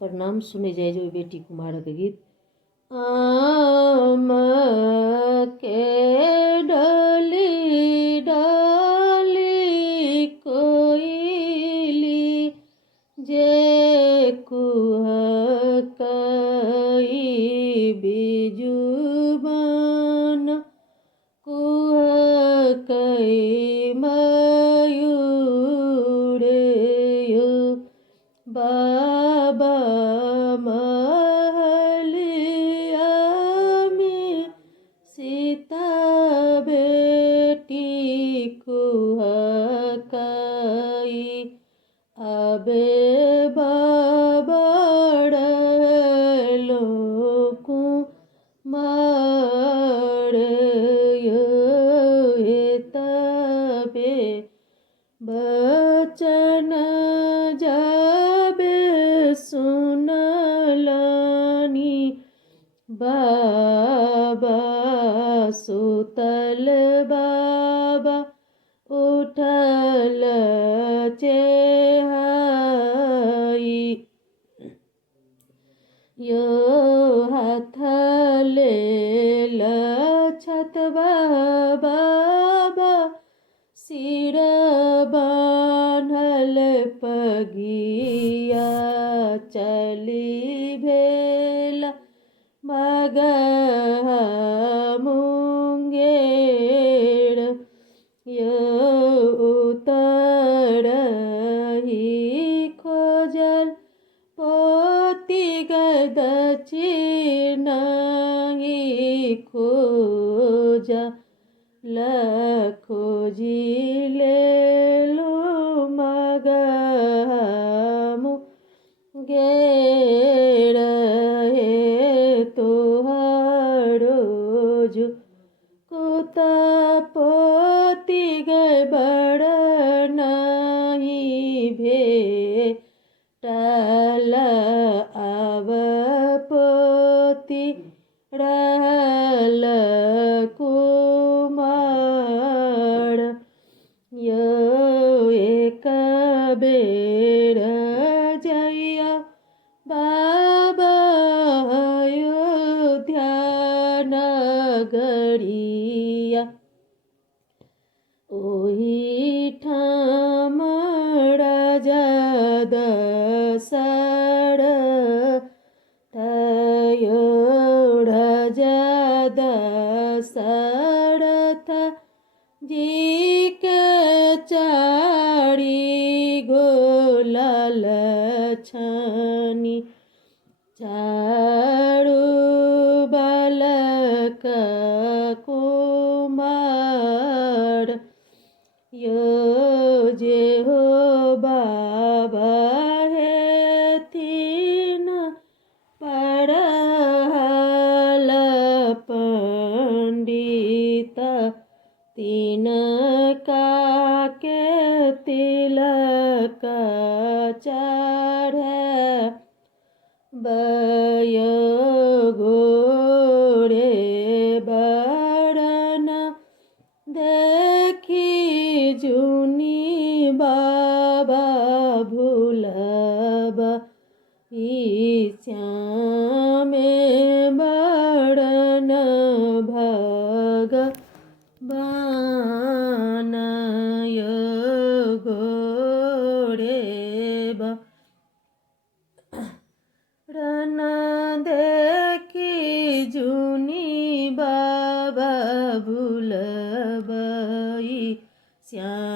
प्रणाम सुने जाए जो बेटी कुमार के गीत। आम के डाली डाली कोयली जे कुहकई बिजुबान कुहकई मयूर यो बाबा महलिया में सीता बेटी कुहकई अबे बाबड़लो को मार तबे बचन जाबे सुनलानी बाबा सुतल बाबा उठल चेहाई यो हाथ लेल छत बाबा सिर बान्हल पगिया चली भेला मगहा मुंगेर यो उतरही खोजल पोती गद चिनाही खोजा खोजी ले लो मगहमु गेर हे तोहारो जो कुता पोती गए बड़ नहीं भे टल आव पोती रहल कुमार यो एक बेर जइया बाबा अयोध्या नगरिया ओही ठाम राजा दशरथ राजा दशरथ जी के चारी गोलाल छानी चारू बालक कुमार यो जे हो बाबा है तीन पढ़ल पंडित तीन के तिलक चढ़े बय घोड़े बरन देखी जुनी बाबा भूलब श्यामे बरन भगवान घोड़े रन देखी जुनी बाबा भूलबई श्याम